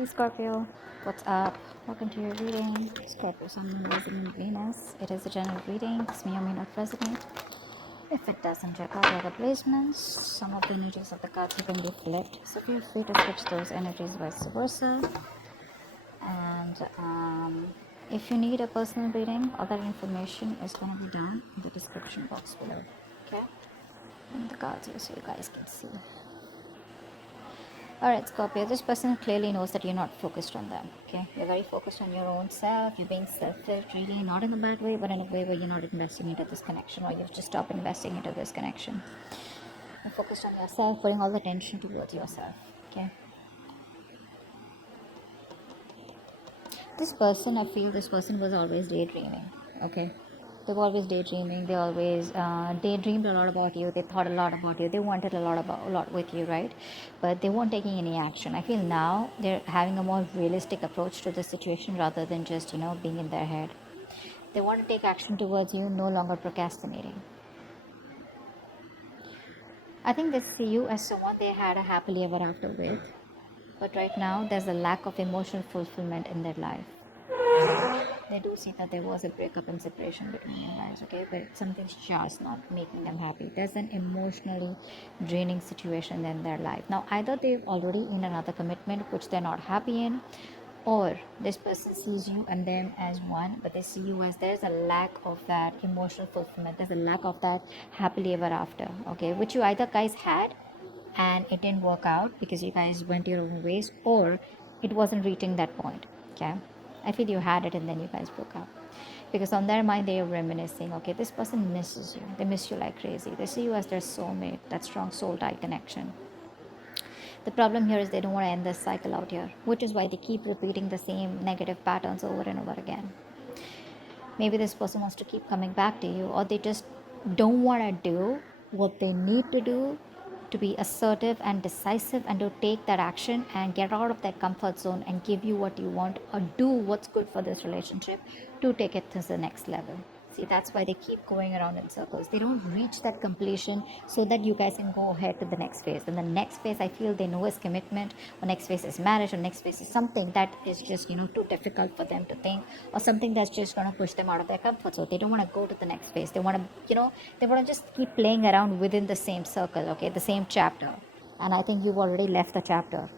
Hey Scorpio, what's up? Welcome to your reading. Scorpio, Sun, Moon, Rising, and Venus. It is a general reading. This may or may not resonate. If it doesn't, check out the other placements. Some of the energies of the cards have been flipped, so feel free to switch those energies vice versa. And if you need a personal reading, all that information is going to be down in the description box below. Okay? And the cards here so you guys can see. Alright, Scorpio, this person clearly knows that you're not focused on them. Okay? You're very focused on your own self. You're being selfish, really, not in a bad way, but in a way where you're not investing into this connection, or you've just stopped investing into this connection. You're focused on yourself, putting all the attention towards yourself. Okay? This person, I feel this person was always daydreaming. Okay? They were always daydreaming. They always daydreamed a lot about you. They thought a lot about you. They wanted a lot with you, right? But they weren't taking any action. I feel now they're having a more realistic approach to the situation rather than just being in their head. They want to take action towards you, no longer procrastinating. I think they see you as someone they had a happily ever after with, but right now there's a lack of emotional fulfillment in their life. They do see that there was a breakup and separation between you guys, okay? But something's just not making them happy. There's an emotionally draining situation in their life. Now, either they're already in another commitment which they're not happy in, or this person sees you and them as one, but they see you as there's a lack of that emotional fulfillment. There's a lack of that happily ever after, okay? Which you either guys had and it didn't work out because you guys went your own ways, or it wasn't reaching that point, okay? I feel you had it and then you guys broke up. Because on their mind, they are reminiscing, okay, this person misses you. They miss you like crazy. They see you as their soulmate, that strong soul tie connection. The problem here is they don't want to end this cycle out here, which is why they keep repeating the same negative patterns over and over again. Maybe this person wants to keep coming back to you, or they just don't want to do what they need to do to be assertive and decisive and to take that action and get out of that comfort zone and give you what you want or do what's good for this relationship to take it to the next level. See, that's why they keep going around in circles. They don't reach that completion so that you guys can go ahead to the next phase. And the next phase, I feel they know is commitment, or next phase is marriage, or next phase is something that is just, too difficult for them to think, or something that's just going to push them out of their comfort zone. They don't want to go to the next phase. They want to, they want to just keep playing around within the same circle, okay, the same chapter. And I think you've already left the chapter.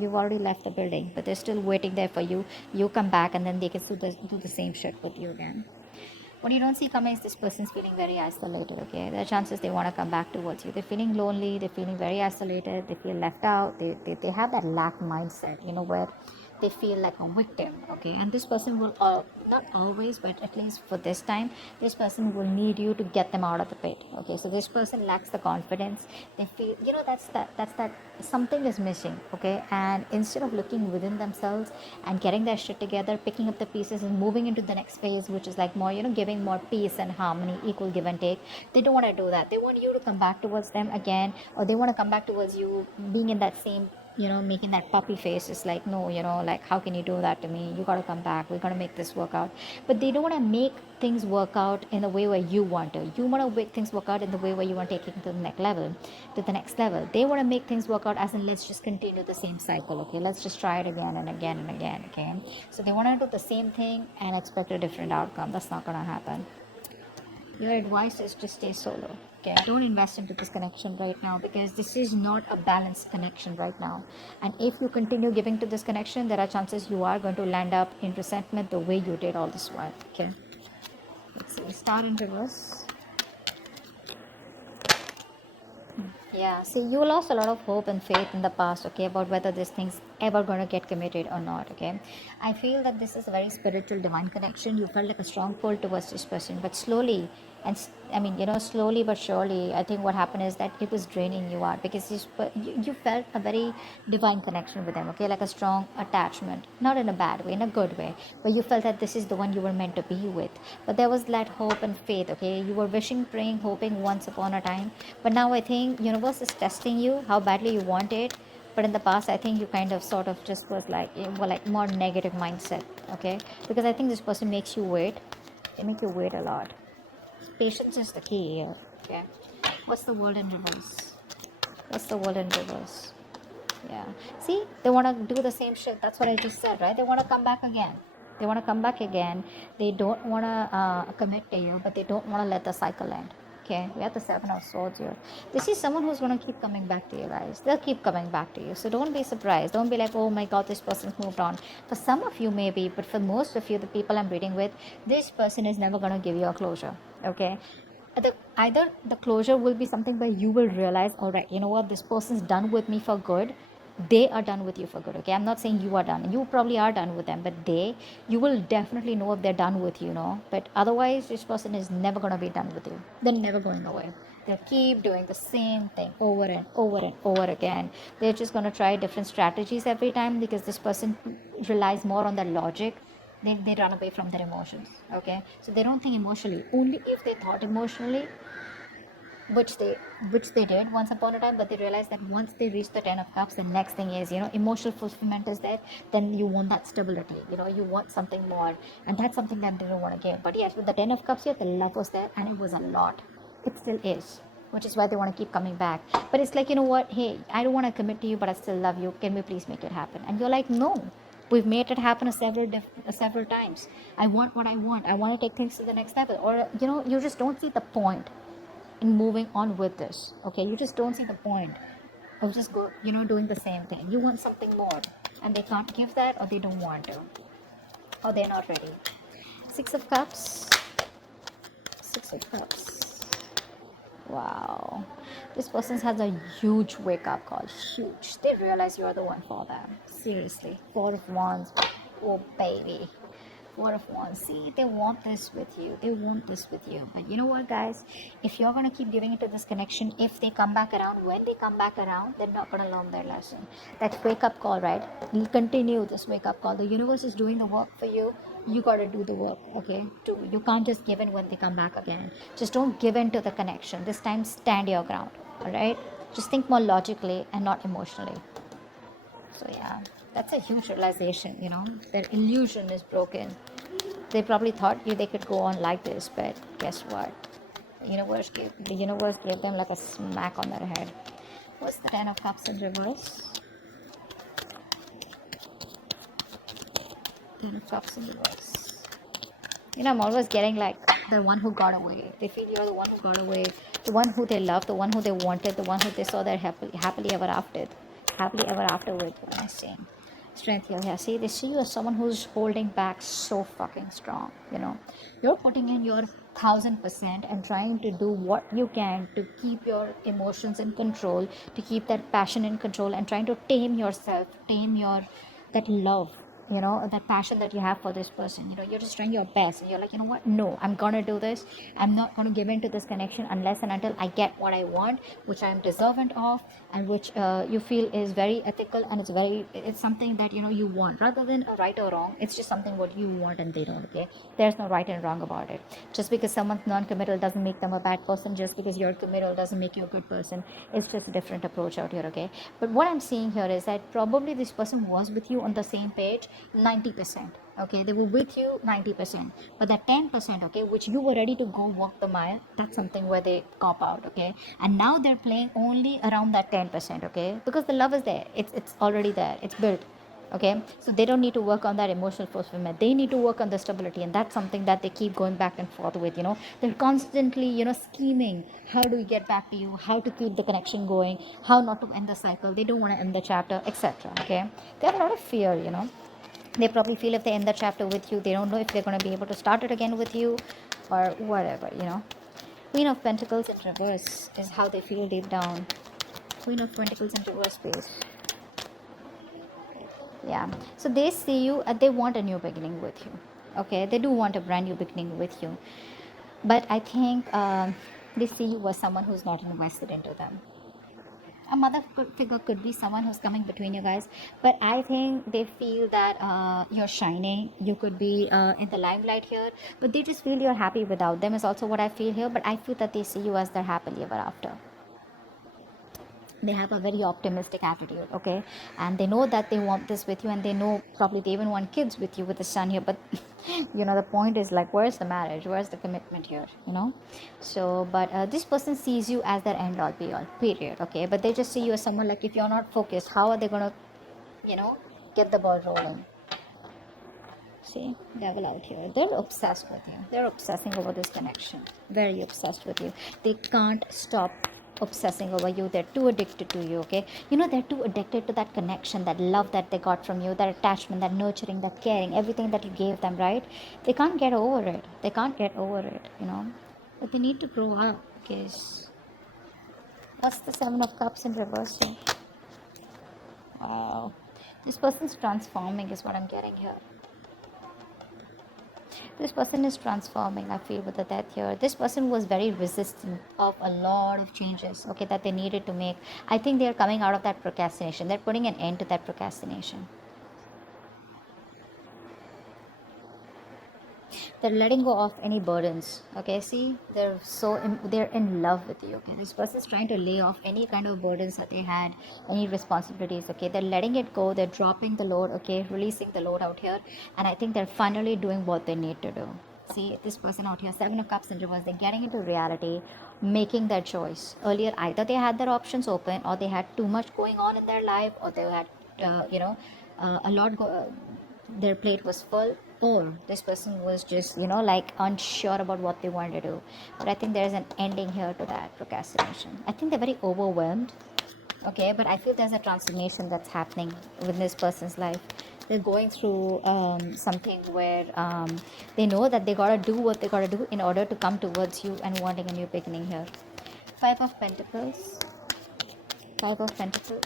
You've already left the building, but they're still waiting there for you. You come back, and then they can do the same shit with you again. What you don't see coming is this person's feeling very isolated, okay? There are chances they want to come back towards you. They're feeling lonely, they're feeling very isolated, they feel left out, they have that lack mindset, where they feel like a victim, okay? And this person will, not always, but at least for this time, this person will need you to get them out of the pit, okay? So this person lacks the confidence. They feel, that's that something is missing, okay? And instead of looking within themselves and getting their shit together, picking up the pieces and moving into the next phase, which is like more, giving more peace and harmony, equal give and take, they don't want to do that. They want you to come back towards them again, or they want to come back towards you being in that same, making that puppy face. It's like, no, like, how can you do that to me? You got to come back. We're going to make this work out. But they don't want to make things work out in the way where you want to. You want to make things work out in the way where you want to take it to the next level. They want to make things work out as in, let's just continue the same cycle, okay? Let's just try it again and again and again, okay? So they want to do the same thing and expect a different outcome. That's not going to happen. Your advice is to stay solo, okay? Don't invest into this connection right now, because this is not a balanced connection right now. And if you continue giving to this connection, there are chances you are going to land up in resentment the way you did all this while, okay? Let's see, Star in reverse. Yeah, see, you lost a lot of hope and faith in the past, okay, about whether this thing's ever going to get committed or not, okay? I feel that this is a very spiritual, divine connection. You felt like a strong pull towards this person, but slowly, slowly but surely, I think what happened is that it was draining you out, because you felt a very divine connection with them, okay, like a strong attachment, not in a bad way, in a good way, but you felt that this is the one you were meant to be with. But there was that hope and faith, okay? You were wishing, praying, hoping once upon a time, but now I think universe is testing you how badly you want it. But in the past, I think you kind of sort of just was like, like more negative mindset, okay? Because I think this person makes you wait. They make you wait a lot. Patience is the key here, okay? What's the world in reverse? What's the world in reverse? Yeah. See, they want to do the same shit. That's what I just said, right? They want to come back again. They want to come back again. They don't want to commit to you, but they don't want to let the cycle end. Okay, we have the Seven of Swords here. This is someone who's going to keep coming back to you, guys. They'll keep coming back to you. So don't be surprised. Don't be like, oh my God, this person's moved on. For some of you, maybe, but for most of you, the people I'm reading with, this person is never going to give you a closure. Okay, either the closure will be something where you will realize, all right, you know what, this person's done with me for good. They are done with you for good. Okay, I'm not saying you are done. You probably are done with them, but you will definitely know if they're done with you, but otherwise this person is never going to be done with you. They're never going away. They'll keep doing the same thing over and over and over again. They're just going to try different strategies every time, because this person relies more on the logic. They run away from their emotions. Okay, so they don't think emotionally. Only if they thought emotionally, which they did once upon a time, but they realized that once they reach the 10 of cups, the next thing is, emotional fulfillment is there. Then you want that stability, you want something more, and that's something that they don't want to give. But yes, with the 10 of cups here, the love was there, and it was a lot. It still is, which is why they want to keep coming back. But it's like, you know what, hey, I don't want to commit to you, but I still love you. Can we please make it happen? And you're like, no, we've made it happen several times. I want what I want. I want to take things to the next level. Or you just don't see the point in moving on with this. Okay, you just don't see the point of just doing the same thing. You want something more, and they can't give that, or they don't want to, or they're not ready. 6 of cups. 6 of cups. Wow, this person has a huge wake up call. Huge. They realize you're the one for them. Seriously. 4 of wands. Oh baby. 4 of wands. See, they want this with you. They want this with you. But you know what, guys? If you're going to keep giving into this connection, if they come back around, when they come back around, they're not going to learn their lesson. That wake up call, right? You continue this wake up call. The universe is doing the work for you. You got to do the work, okay? Too. You can't just give in when they come back again. Just don't give in to the connection. This time, stand your ground, all right? Just think more logically and not emotionally. So yeah, that's a huge realization, their illusion is broken. They probably thought they could go on like this, but guess what? The universe gave them like a smack on their head. What's the 10 of cups in reverse? 10 of cups in reverse. I'm always getting like the one who got away. They feel you're the one who got away, the one who they loved, the one who they wanted, the one who they saw their happily ever after with. What am I saying? Strength here. Yeah, see, they see you as someone who's holding back so fucking strong. You're putting in your 1000% and trying to do what you can to keep your emotions in control, to keep that passion in control, and trying to tame yourself, tame your that love, that passion that you have for this person. You're just trying your best, and you're like, you know what, no, I'm gonna do this. I'm not gonna give in to this connection unless and until I get what I want, which I'm deserving of, and which you feel is very ethical, and it's something that you want, rather than a right or wrong. It's just something what you want, and they don't. Okay, there's no right and wrong about it. Just because someone's non-committal doesn't make them a bad person. Just because you're committal doesn't make you a good person. It's just a different approach out here. Okay, but what I'm seeing here is that probably this person was with you on the same page 90%. Okay, they were with you 90%, but that 10%, okay, which you were ready to go walk the mile, that's something where they cop out. Okay, and now they're playing only around that 10%. Okay, because the love is there. It's already there. It's built. Okay, so they don't need to work on that emotional fulfillment. They need to work on the stability, and that's something that they keep going back and forth with. They're constantly scheming, how do we get back to you, how to keep the connection going, how not to end the cycle. They don't want to end the chapter, etc. Okay, they have a lot of fear. They probably feel if they end the chapter with you, they don't know if they're going to be able to start it again with you, or whatever. Queen of Pentacles in reverse is how they feel deep down. Queen of Pentacles in reverse, please. Yeah, so they see you, they want a new beginning with you. Okay, they do want a brand new beginning with you, but I think they see you as someone who's not invested into them. A mother figure could be someone who's coming between you guys, but I think they feel that you're shining. You could be in the limelight here, but they just feel you're happy without them is also what I feel here. But I feel that they see you as their happily ever after. they have a very optimistic attitude, okay, and they know that they want this with you, and they know probably they even want kids with you, with the son here, but the point is like, where's the marriage, where's the commitment here, so but this person sees you as their end all be all, period, okay, but they just see you as someone like, if you're not focused, how are they gonna you know get the ball rolling? See, devil out here. They're obsessed with you. They're obsessing over this connection. Very obsessed with you. They can't stop obsessing over you. They're too addicted to you, okay? They're too addicted to that connection, that love that they got from you, that attachment, that nurturing, that caring, everything that you gave them, right? They can't get over it. They can't get over it. But they need to grow up, because what's the Seven of Cups in reverse here? Wow. This person's transforming is what I'm getting here. This person is transforming, I feel, with the death here. This person was very resistant of a lot of changes, okay, that they needed to make. I think they're coming out of that procrastination. They're putting an end to that procrastination. They're letting go of any burdens, okay? See, they're in love with you, okay? This person is trying to lay off any kind of burdens that they had, any responsibilities, okay? They're letting it go. They're dropping the load, okay? Releasing the load out here, and I think they're finally doing what they need to do. See, this person out here, Seven of Cups in reverse, they're getting into reality, making their choice. Earlier, either they had their options open, or they had too much going on in their life, or they had a lot their plate was full, or this person was just like unsure about what they wanted to do. But I think there's an ending here to that procrastination. I think they're very overwhelmed, okay, but I feel there's a transformation that's happening within this person's life. They're going through something where they know that they gotta do what they gotta do in order to come towards you and wanting a new beginning here. Five of Pentacles. Five of Pentacles.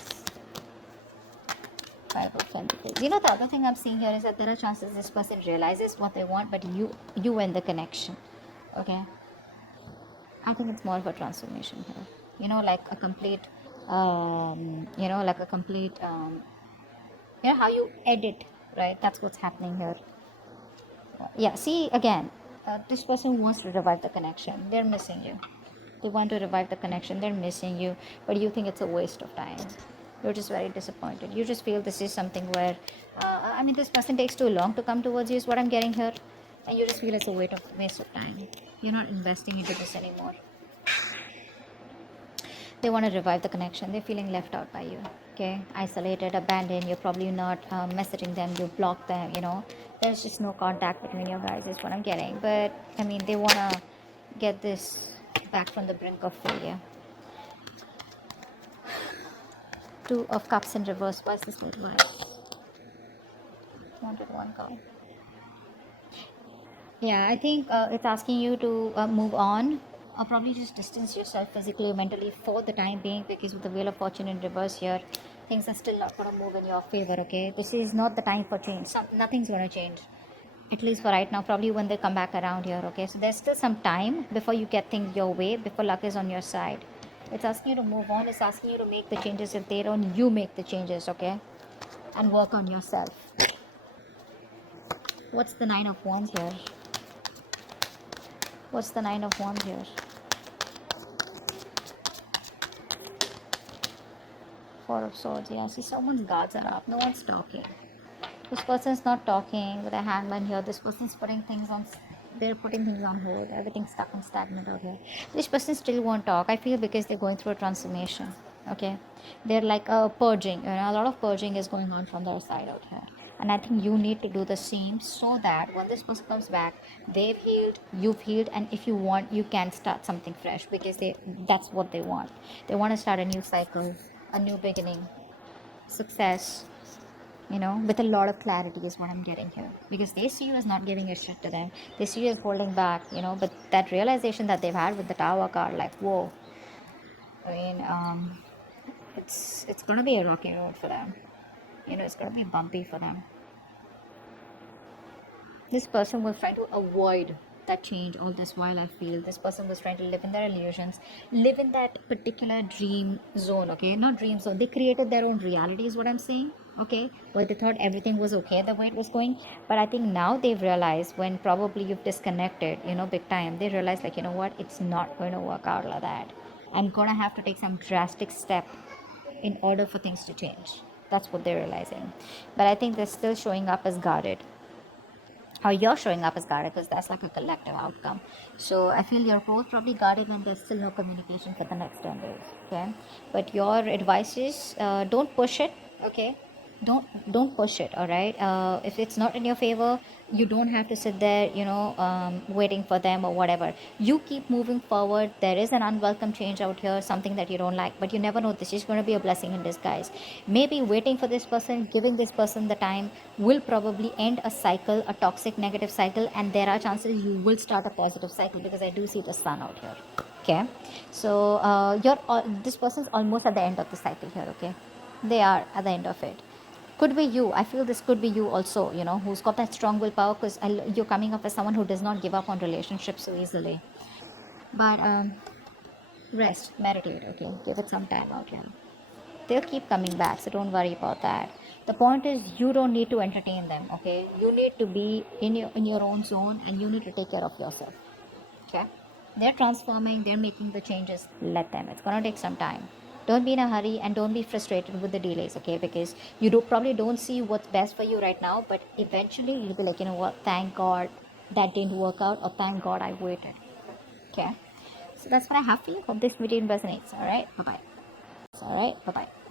Five of Pentacles. The other thing I'm seeing here is that there are chances this person realizes what they want, but you end the connection. Okay. I think it's more of a transformation here. Like a complete, how you edit, right? That's what's happening here. Yeah. See, again, this person wants to revive the connection. They're missing you. They want to revive the connection. They're missing you, but you think it's a waste of time. You're just very disappointed. You just feel this is something where, this person takes too long to come towards you is what I'm getting here. And you just feel it's a waste of time. You're not investing into this anymore. They want to revive the connection. They're feeling left out by you. Okay? Isolated, abandoned. You're probably not messaging them. You block them, There's just no contact between you guys is what I'm getting. But, they want to get this back from the brink of failure. Two of Cups in reverse. Why is this advice? Wanted one card. Yeah, I think it's asking you to move on, or probably just distance yourself physically or mentally for the time being, because with the Wheel of Fortune in reverse here, things are still not going to move in your favor, okay? This is not the time for change. Nothing's going to change, at least for right now. Probably when they come back around here, okay? So there's still some time before you get things your way, before luck is on your side. It's asking you to move on. It's asking you to make the changes. If they don't, you make the changes, okay? And work on yourself. What's the Nine of Wands here? What's the Nine of Wands here? Four of Swords. Yeah, see, someone's guards are up. No one's talking. This person's not talking with a hangman here. This person's putting things on... They're putting things on hold. Everything's stuck and stagnant out here. This person still won't talk, I feel, because they're going through a transformation. Okay, they're like purging. A lot of purging is going on from their side out here, and I think you need to do the same, so that when this person comes back, they've healed, you've healed, and if you want, you can start something fresh, because that's what they want. They want to start a new cycle, a new beginning, success, with a lot of clarity is what I'm getting here, because they see you as not giving your shit to them. They see you as holding back, but that realization that they've had with the Tower card, like, whoa, it's gonna be a rocky road for them. It's gonna be bumpy for them. This person was trying to avoid that change all this while. I feel this person was trying to live in their illusions, live in that particular dream zone, okay? Not dream zone. They created their own reality is what I'm saying, okay? But they thought everything was okay the way it was going. But I think now they've realized, when probably you've disconnected, big time, they realize, like, what? It's not going to work out like that. I'm gonna have to take some drastic step in order for things to change. That's what they're realizing. But I think they're still showing up as guarded, or you're showing up as guarded, because that's like a collective outcome. So I feel you're both probably guarded when there's still no communication for the next 10 days. Okay, but your advice is, don't push it. Okay, don't push it. All right, if it's not in your favor, you don't have to sit there, waiting for them or whatever. You keep moving forward. There is an unwelcome change out here, something that you don't like, but you never know, this is going to be a blessing in disguise. Maybe waiting for this person, giving this person the time, will probably end a cycle, a toxic negative cycle, and there are chances you will start a positive cycle, because I do see the sun out here. Okay, so this person's almost at the end of the cycle here. Okay, they are at the end of it. Could be you. I feel this could be you also, who's got that strong willpower, because you're coming up as someone who does not give up on relationships so easily. But rest, meditate. Okay, give it some time out. Yeah, they'll keep coming back, so don't worry about that. The point is, you don't need to entertain them. Okay, you need to be in your own zone, and you need to take care of yourself. Okay, they're transforming, they're making the changes. Let them. It's gonna take some time. Don't be in a hurry, and don't be frustrated with the delays. Okay, because you probably don't see what's best for you right now, but eventually you'll be like, you know what, thank God that didn't work out, or thank God I waited. Okay, so that's what I have for you. Hope this video resonates. All right, bye bye. All right, bye bye.